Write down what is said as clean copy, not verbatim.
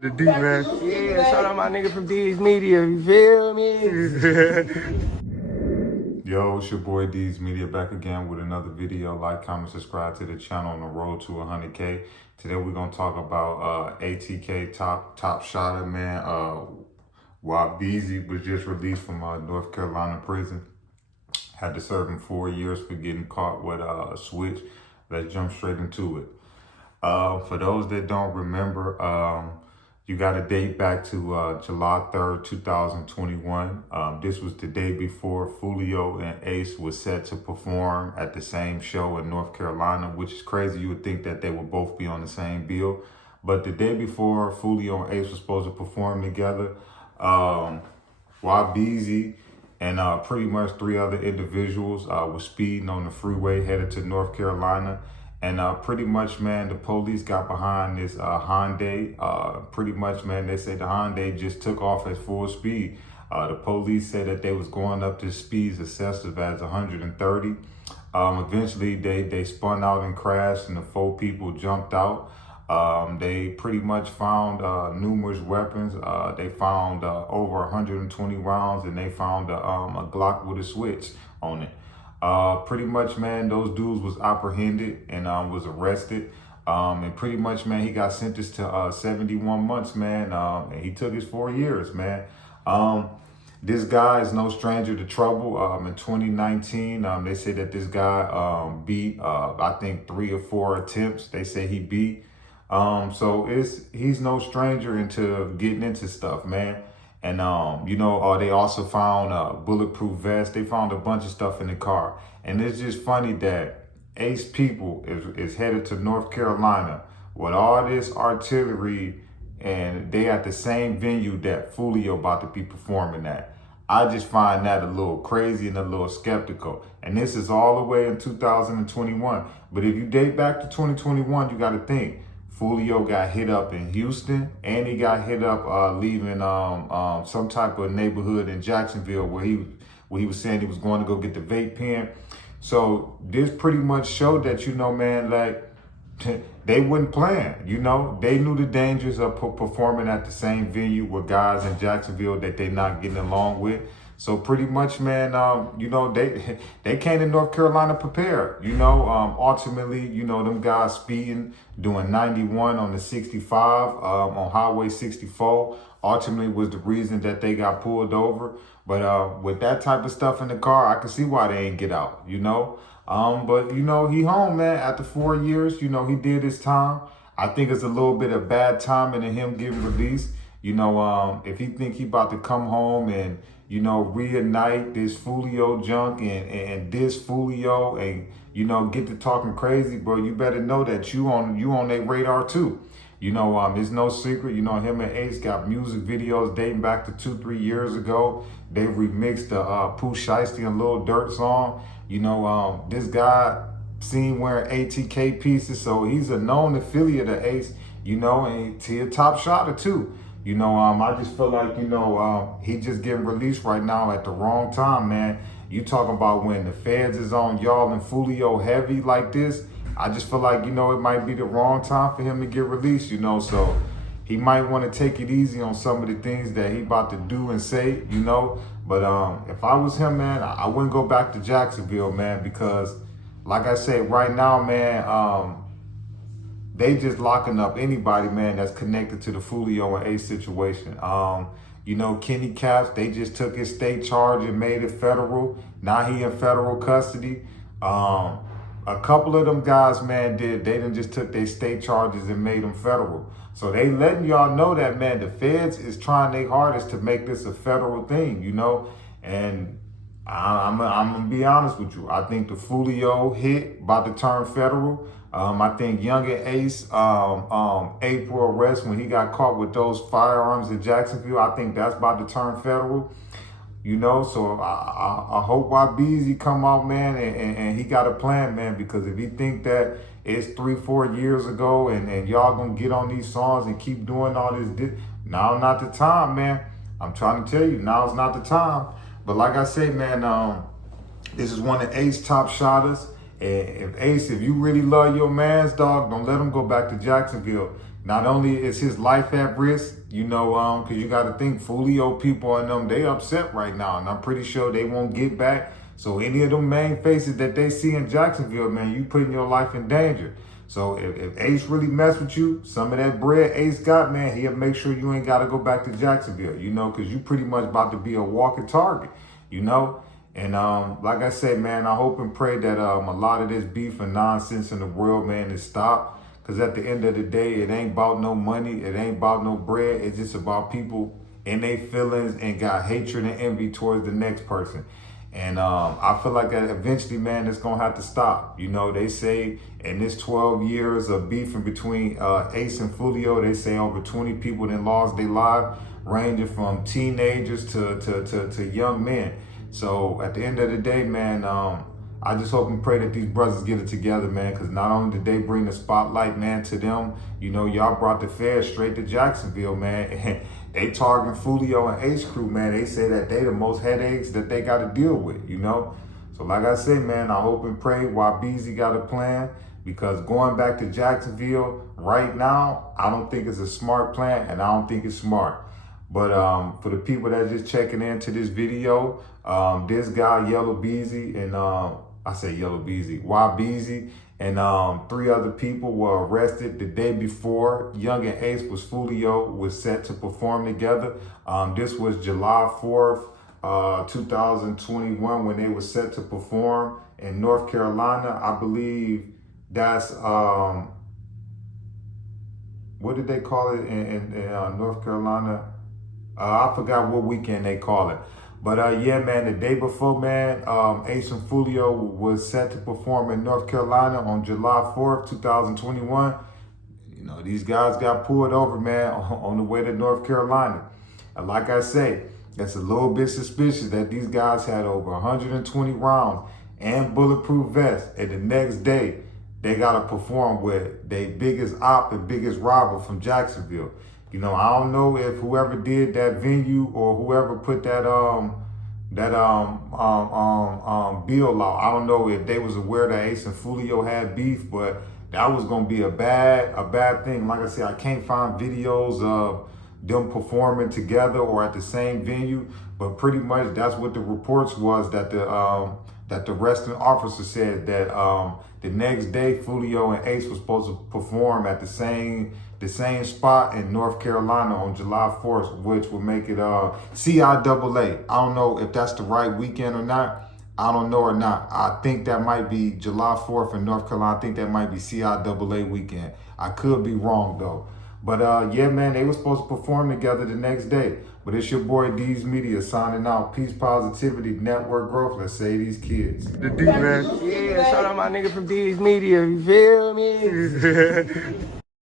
The D, man. Yeah, shout out my nigga from D's Media, you feel me? Yo, it's your boy D's Media back again with another video. Like, comment, subscribe to the channel on the road to 100K. Today we're gonna talk about ATK top shotter, man. YBeezy was just released from North Carolina prison. Had to serve him 4 years for getting caught with a switch. Let's jump straight into it. For those that don't remember, you got to date back to July 3rd, 2021. This was the day before Foolio and Ace was set to perform at the same show in North Carolina, which is crazy. You would think that they would both be on the same bill. But the day before Foolio and Ace were supposed to perform together, YBeezy and pretty much 3 other individuals were speeding on the freeway headed to North Carolina. And pretty much, man, the police got behind this Hyundai. Pretty much, man, they said the Hyundai just took off at full speed. The police said that they was going up to speeds excessive as 130. Eventually, they spun out and crashed, and the 4 people jumped out. They pretty much found numerous weapons. They found over 120 rounds, and they found a Glock with a switch on it. Pretty much, man, those dudes was apprehended and was arrested. And pretty much, man, he got sentenced to 71 months, man. And he took his 4 years, man. This guy is no stranger to trouble. In 2019, they say that this guy beat, I think, 3 or 4 attempts. They say he beat. So he's no stranger into getting into stuff, man. And, they also found bulletproof vests. They found a bunch of stuff in the car. And it's just funny that Ace people is headed to North Carolina with all this artillery, and they at the same venue that Foolio about to be performing at. I just find that a little crazy and a little skeptical. And this is all the way in 2021. But if you date back to 2021, you got to think. Foolio got hit up in Houston, and he got hit up leaving some type of neighborhood in Jacksonville where he was saying he was going to go get the vape pen. So this pretty much showed that, man, like they wouldn't plan. They knew the dangers of performing at the same venue with guys in Jacksonville that they not getting along with. So pretty much, man, they came to North Carolina prepared. Ultimately, them guys speeding, doing 91 on the 65 on Highway 64, ultimately was the reason that they got pulled over. But with that type of stuff in the car, I can see why they ain't get out, But, he home, man, after 4 years, he did his time. I think it's a little bit of bad timing in him getting released. If he think he about to come home and, reignite this Foolio junk and this Foolio and, get to talking crazy, bro, you better know that you on their radar too. It's no secret, him and Ace got music videos dating back to 2-3 years ago. They remixed the Pooh Shiesty and Lil Durk song. This guy seen wearing ATK pieces, so he's a known affiliate of Ace, and he a top shotter too. I just feel like, he just getting released right now at the wrong time, man. You talking about when the feds is on y'all and Foolio heavy like this, I just feel like, it might be the wrong time for him to get released, so he might want to take it easy on some of the things that he about to do and say, But if I was him, man, I wouldn't go back to Jacksonville, man, because like I said, right now, man, they just locking up anybody, man, that's connected to the Foolio and Ace situation. Kenny Caps, they just took his state charge and made it federal. Now he in federal custody. A couple of them guys, man, they done just took their state charges and made them federal. So they letting y'all know that, man, the feds is trying their hardest to make this a federal thing, And I'm gonna be honest with you. I think the Foolio hit about to turn federal. I think Young and Ace, April arrest when he got caught with those firearms in Jacksonville. I think that's about to turn federal. So I hope YBeezy come out, man, and he got a plan, man, because if he think that it's 3-4 years ago and y'all gonna get on these songs and keep doing all this, now not the time, man. I'm trying to tell you, now's not the time. But like I say, man, this is one of Ace's top shotters. And if Ace, if you really love your mans, dog, don't let him go back to Jacksonville. not only is his life at risk, you know, because you got to think Foolio people and them, they upset right now. And I'm pretty sure they won't get back. So any of them main faces that they see in Jacksonville, man, you putting your life in danger. So if Ace really mess with you, some of that bread Ace got, man, he'll make sure you ain't got to go back to Jacksonville, you know, because you pretty much about to be a walking target, you know. And like I said, man, I hope and pray that a lot of this beef and nonsense in the world, man, is stopped. Because at the end of the day, it ain't about no money. It ain't about no bread. It's just about people and their feelings and got hatred and envy towards the next person. And I feel like that eventually, man, it's going to have to stop. You know, they say in this 12 years of beefing between Ace and Foolio, they say over 20 people that lost their lives, ranging from teenagers to young men. So at the end of the day, man, I just hope and pray that these brothers get it together, man, because not only did they bring the spotlight, man, to them, you know, y'all brought the feds straight to Jacksonville, man. And they targeting Foolio and Ace Crew, man. They say that they the most headaches that they got to deal with, you know. So like I say, man, I hope and pray YBeezy got a plan, because going back to Jacksonville right now, I don't think it's a smart plan, and I don't think it's smart. But for the people that are just checking into this video, this guy, YBeezy, and I say YBeezy, and 3 other people were arrested the day before Young and Ace Foolio was set to perform together. This was July 4th, 2021, when they were set to perform in North Carolina. I believe that's, what did they call it in North Carolina? I forgot what weekend they call it. But yeah, man, the day before, man, Ace and Foolio was set to perform in North Carolina on July 4th, 2021. You know, these guys got pulled over, man, on the way to North Carolina. And like I say, that's a little bit suspicious that these guys had over 120 rounds and bulletproof vests. And the next day, they got to perform with their biggest op and biggest rival from Jacksonville. You know, I don't know if whoever did that venue or whoever put that bill out, I don't know if they was aware that Ace and Foolio had beef, but that was gonna be a bad thing. Like I said, I can't find videos of them performing together or at the same venue, but pretty much that's what the reports was, that the arresting officer said that the next day Foolio and Ace was supposed to perform at the same spot in North Carolina on July 4th, which would make it CIAA. I don't know if that's the right weekend or not. I don't know or not. I think that might be July 4th in North Carolina. I think that might be CIAA weekend. I could be wrong though. But yeah, man, they were supposed to perform together the next day. But it's your boy D's Media signing out. Peace, positivity, network growth. Let's save these kids. The D, man. Yeah, shout out my nigga from D's Media. You feel me?